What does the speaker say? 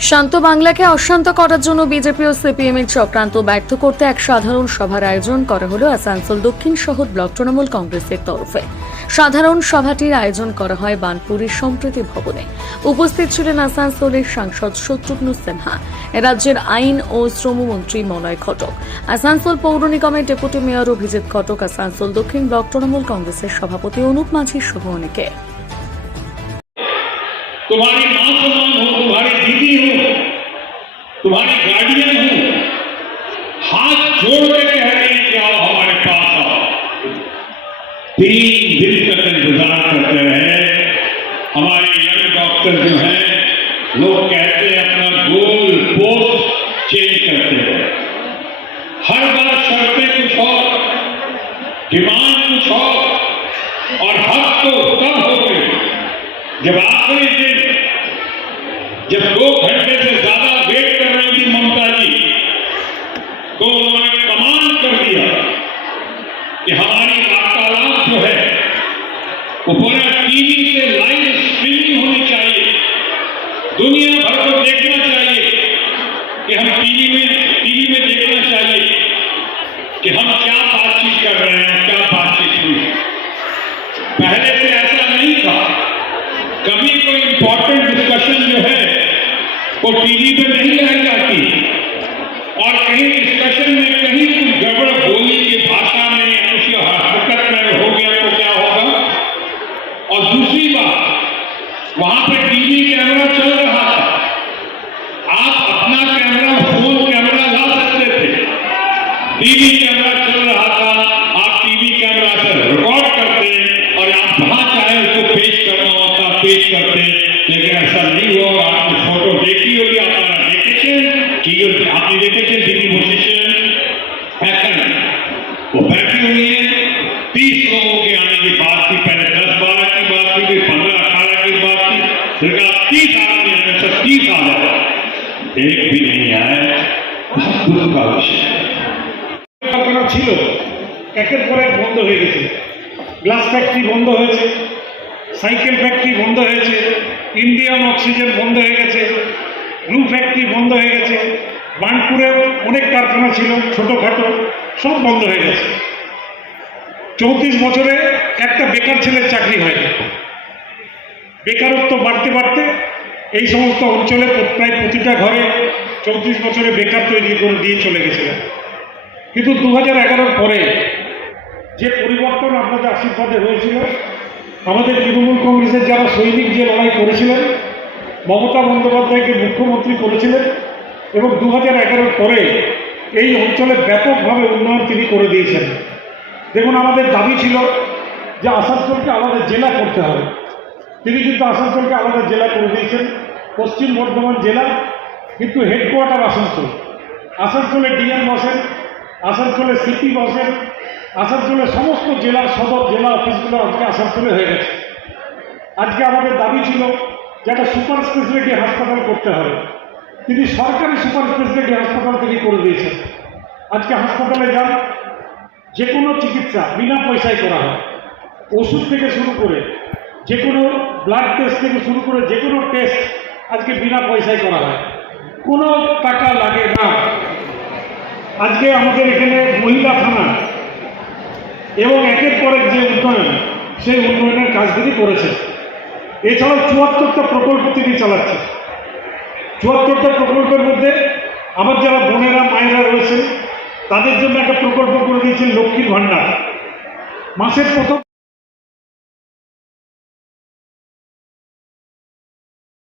শান্ত বাংলাকে অশান্ত করার জন্য বিজেপি ও সিপিএম এর চক্রান্ত ব্যর্থ করতে এক সাধারণ সভার আয়োজন করা হলো আসানসোল দক্ষিণ শহর ব্লক তৃণমূল কংগ্রেসের তরফে সাধারণ সভাটির আয়োজন করা হয় বানপুরীর সম্প্রীতি ভবনে উপস্থিত ছিলেন আসানসোলের সাংসদ শত্রুঘ্ন সিনহা রাজ্যের আইন ও শ্রমমন্ত্রী মলয় ঘটক আসানসোল পৌর নিগমের deputy mayor Abhijit Ghatak Asansol Dakshin block Trinamool কংগ্রেসের সভাপতি অনুপ মাঝি সহ অনেকে तुम्हारी माँ समान हो तुम्हारी दीदी تمہاری گارڈین ہوں ہاتھ جوڑ کے کہہ رہی کہ آؤ ہمارے پاس آؤ۔ تین دن تک انتظار کرتے رہے۔ ہمارے ینگ ڈاکٹر جو ہیں لوگ کہتے ہیں، اپنا گول پوسٹ چینج کرتے ہیں۔ ہر بار شرطیں کچھ اور ڈیمانڈ کچھ اور اور حق تو کم ہو گئے جب آخری دن، جب دو گھنٹے سے زیادہ وہ پورا ٹی وی سے لائیو اسٹریمنگ ہونی چاہیے۔ دنیا بھر کو دیکھنا چاہیے کہ ہم ٹی وی میں ٹی وی میں دیکھنا چاہیے کہ ہم کیا بات چیت کر رہے ہیں، کیا بات چیت ہوئی۔ پہلے سے ایسا نہیں تھا۔ کبھی کوئی امپورٹنٹ ڈسکشن جو ہے وہ ٹی وی پہ نہیں رہ جاتی۔ اور کہیں ڈسکشن وہاں پہ ٹی وی کیمرہ چل رہا تھا۔ آپ اپنا کیمرہ، فون کیمرہ لا سکتے تھے۔ ٹی وی کیمرہ چل رہا تھا۔ آپ ٹی وی کیمرہ سے ریکارڈ کرتے اور آپ جہاں چاہے اس کو پیش کرنا ہوتا پیش کرتے۔ لیکن ایسا نہیں ہوا اور آپ نے فوٹو دیکھی ہوگی، آپ نے دیکھے کہ آپ نے دیکھے ڈی پوزیشن وہ بیٹھی ہوئی ہے تیس لوگوں کے آنے کے بعد एक भी नहीं आए बहुत दुख का विषय है পরিকল্পনা ছিল একের পর এক বন্ধ হয়ে গেছে গ্লাস ফ্যাক্টরি বন্ধ হয়েছে সাইকেল ফ্যাক্টরি বন্ধ হয়েছে ইন্ডিয়ান অক্সিজেন বন্ধ হয়ে গেছে গ্লু ফ্যাক্টরি বন্ধ হয়ে গেছে বার্নপুরেও অনেক কারখানা ছিল ছোটোখাটো সব বন্ধ হয়ে গেছে চৌত্রিশ বছরে একটা বেকার ছেলের চাকরি হয়নি বেকারত্ব বাড়তে বাড়তে এই সমস্ত অঞ্চলে প্রায় প্রতিটা ঘরে চৌত্রিশ বছরে বেকার তৈরি করে দিয়ে চলে গেছিলেন। কিন্তু দু হাজার পরে যে পরিবর্তন আপনাদের আশীর্বাদে হয়েছিল, আমাদের তৃণমূল কংগ্রেসের যারা সৈনিক যে লড়াই করেছিলেন, মমতা বন্দ্যোপাধ্যায়কে মুখ্যমন্ত্রী করেছিলেন এবং দু হাজার পরে এই অঞ্চলে ব্যাপকভাবে উন্নয়ন তিনি করে দিয়েছেন। দেখুন, আমাদের দাবি ছিল যে আসানসোলকে আলাদা জেলা করতে হবে। তিনি কিন্তু আসানসোলকে আলাদা জেলা করে দিয়েছেন। পশ্চিম বর্ধমান জেলা, কিন্তু হেডকোয়ার্টার আসানসোল। আসানসোলে ডিএম বসেন, আসানসোলে সিপি বসেন আসানসোলের সমস্ত জেলার সদর, জেলা অফিসগুলো আজকে আসানসোলে হয়ে গেছে। আজকে আমাদের দাবি ছিল যে একটা সুপার স্পেশালিটি হাসপাতাল করতে হবে। তিনি সরকারি সুপার স্পেশালিটি হাসপাতাল তিনি করে দিয়েছেন। আজকে হাসপাতালে যান, যে কোনো চিকিৎসা বিনা পয়সায় করা হয়। ওষুধ থেকে শুরু করে যে কোনো ব্লাড টেস্ট থেকে শুরু করে যে কোনো টেস্ট আজকে বিনা পয়সায় করা হয়। কোনো টাকা লাগে না। আজকে আমাদের এখানে মহিলা থানা এবং একের পর এক যে উন্নয়ন, সেই উন্নয়নের কাজ তিনি করেছেন এছাড়াও চুয়াত্তরটা প্রকল্প তিনি চালাচ্ছেন চুয়াত্তরটা প্রকল্পের মধ্যে আমার যারা বোনেরা, মায়েরা রয়েছেন, তাদের জন্য একটা প্রকল্প করে দিয়েছেন লক্ষ্মীর ভাণ্ডার। মাসের প্রথম